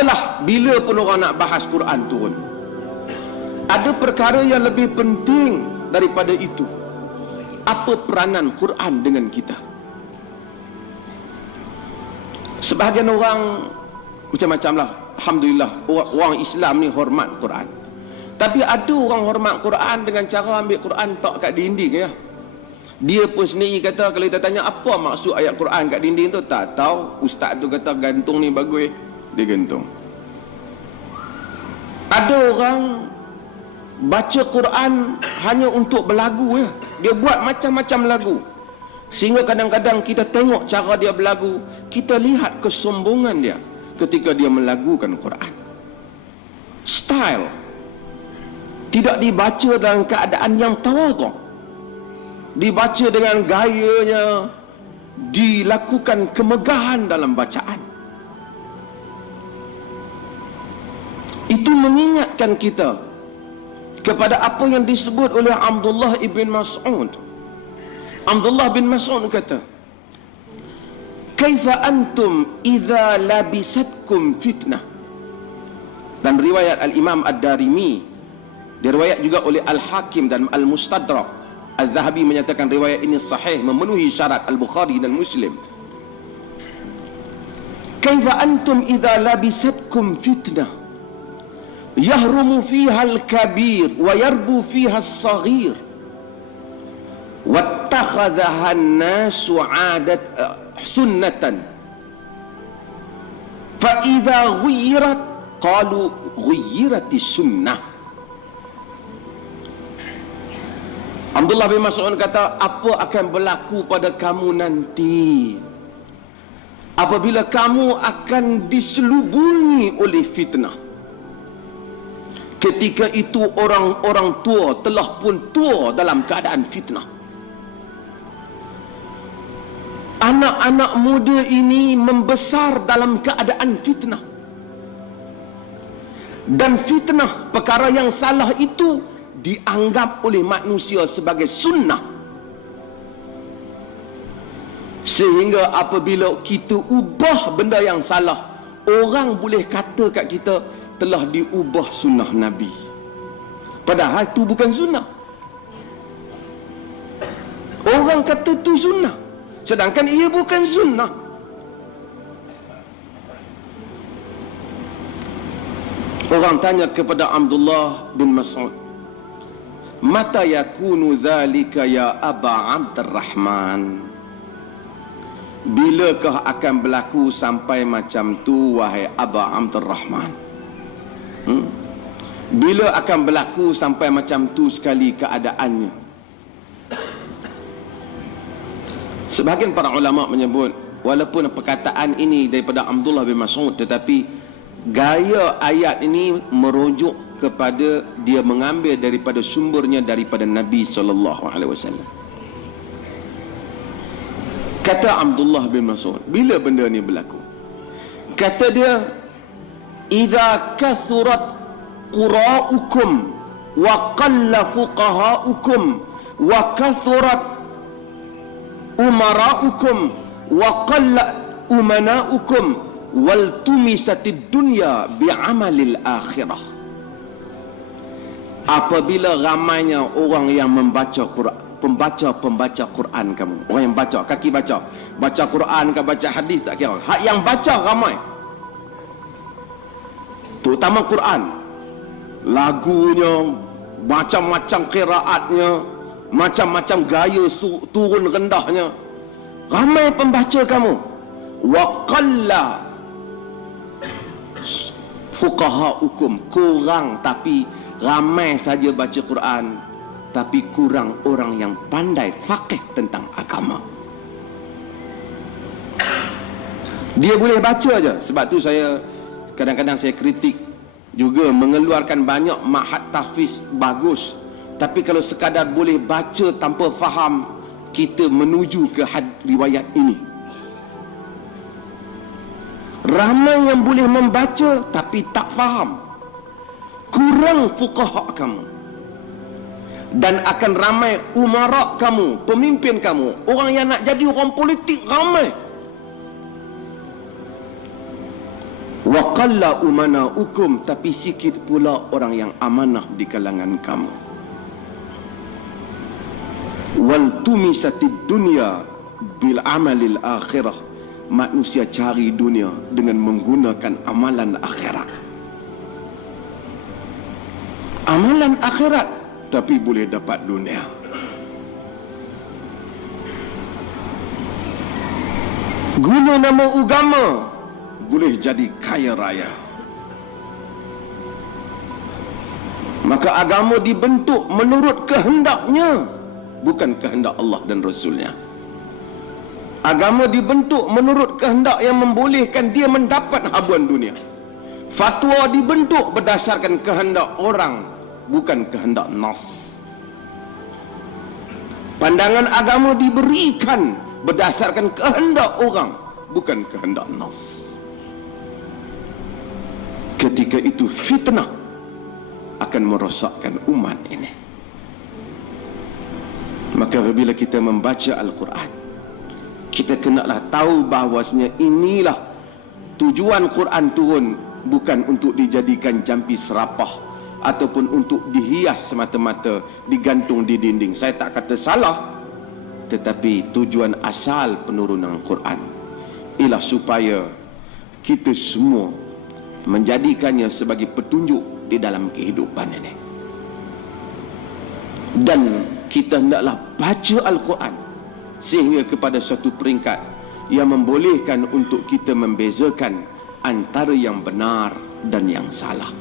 apalah bila pun orang nak bahas Quran turun, ada perkara yang lebih penting daripada itu. Apa peranan Quran dengan kita? Sebahagian orang macam-macam lah. Alhamdulillah, orang Islam ni hormat Quran. Tapi ada orang hormat Quran dengan cara ambil Quran tak kat dinding ya. Dia pun sendiri kata, kalau kita tanya apa maksud ayat Quran kat dinding tu, tak tahu. Ustaz tu kata gantung ni bagus, dia gantung. Ada orang baca Quran hanya untuk berlagu ya. Dia buat macam-macam lagu, sehingga kadang-kadang kita tengok cara dia berlagu, kita lihat kesombongan dia ketika dia melagukan Quran. Style tidak dibaca dalam keadaan yang tawadhu, dibaca dengan gayanya, dilakukan kemegahan dalam bacaan. Itu mengingatkan kita kepada apa yang disebut oleh Abdullah ibn Mas'ud. Abdullah bin Mas'ud kata, "Kaifa antum idza labisatkum fitnah?" Dan riwayat Al-Imam Ad-Darimi, diriwayat juga oleh Al-Hakim dan Al-Mustadrak. Al-Zahabi menyatakan riwayat ini sahih, memenuhi syarat Al-Bukhari dan Muslim. "Kaifa antum idza labisatkum fitnah yahrumu fiha al-kabir wa yarbu fiha as-saghir wattakhadhaha an-nasu 'adat sunnatan fa idza ghayyirat qalu ghayyiratis sunnah." Abdullah bin Mas'ud kata, apa akan berlaku pada kamu nanti apabila kamu akan diselubungi oleh fitnah? Ketika itu orang-orang tua telah pun tua dalam keadaan fitnah. Anak-anak muda ini membesar dalam keadaan fitnah. Dan fitnah, perkara yang salah itu dianggap oleh manusia sebagai sunnah. Sehingga apabila kita ubah benda yang salah, orang boleh kata kat kita telah diubah sunnah Nabi, padahal itu bukan sunnah. Orang kata itu sunnah, sedangkan ia bukan sunnah. Orang tanya kepada Abdullah bin Mas'ud, "Mata yakunu dhalika ya Aba Abdurrahman?" Bilakah akan berlaku sampai macam tu wahai Aba Abdurrahman? Bila akan berlaku sampai macam tu sekali keadaannya? Sebahagian para ulama menyebut, walaupun perkataan ini daripada Abdullah bin Mas'ud, tetapi gaya ayat ini merujuk kepada dia mengambil daripada sumbernya daripada Nabi SAW. Kata Abdullah bin Mas'ud, bila benda ni berlaku? Kata dia, "Idza kathurat qura'ukum wa qalla fuqaha'ukum wa kathurat umara'ukum wa qalla umana'ukum wal tumisatid dunya bi'amalil akhirah." Apabila ramainya orang yang membaca Quran, pembaca Quran kamu, orang yang baca, kaki baca Quran ke baca hadis tak kira, hak yang baca ramai, terutama Quran, lagunya, macam-macam qiraatnya, macam-macam gaya turun rendahnya, ramai pembaca kamu. Wa qalla fuqaha'ukum, kurang, tapi ramai saja baca Quran, tapi kurang orang yang pandai faqih tentang agama. Dia boleh baca aja. Sebab tu saya kadang-kadang saya kritik juga, mengeluarkan banyak ma'had tahfiz bagus, tapi kalau sekadar boleh baca tanpa faham, kita menuju ke riwayat ini. Ramai yang boleh membaca tapi tak faham, kurang fuqaha kamu. Dan akan ramai umara kamu, pemimpin kamu, orang yang nak jadi orang politik ramai, Wa qalla umanaukum, tapi sikit pula orang yang amanah di kalangan kamu. Wal tumisatid dunya bil amalil akhirah, manusia cari dunia dengan menggunakan amalan akhirat. Amalan akhirat tapi boleh dapat dunia. Guna nama agama boleh jadi kaya raya. Maka agama dibentuk menurut kehendaknya, bukan kehendak Allah dan Rasulnya. Agama dibentuk menurut kehendak yang membolehkan dia mendapat habuan dunia. Fatwa dibentuk berdasarkan kehendak orang, bukan kehendak nas. Pandangan agama diberikan berdasarkan kehendak orang, bukan kehendak nas. Ketika itu fitnah akan merosakkan umat ini. Maka apabila kita membaca Al-Quran, kita kenalah tahu bahawasanya inilah tujuan Quran turun, bukan untuk dijadikan jampi serapah ataupun untuk dihias semata-mata, digantung di dinding. Saya tak kata salah, tetapi tujuan asal penurunan Quran ialah supaya kita semua menjadikannya sebagai petunjuk di dalam kehidupan ini. Dan kita hendaklah baca Al-Quran sehingga kepada satu peringkat yang membolehkan untuk kita membezakan antara yang benar dan yang salah.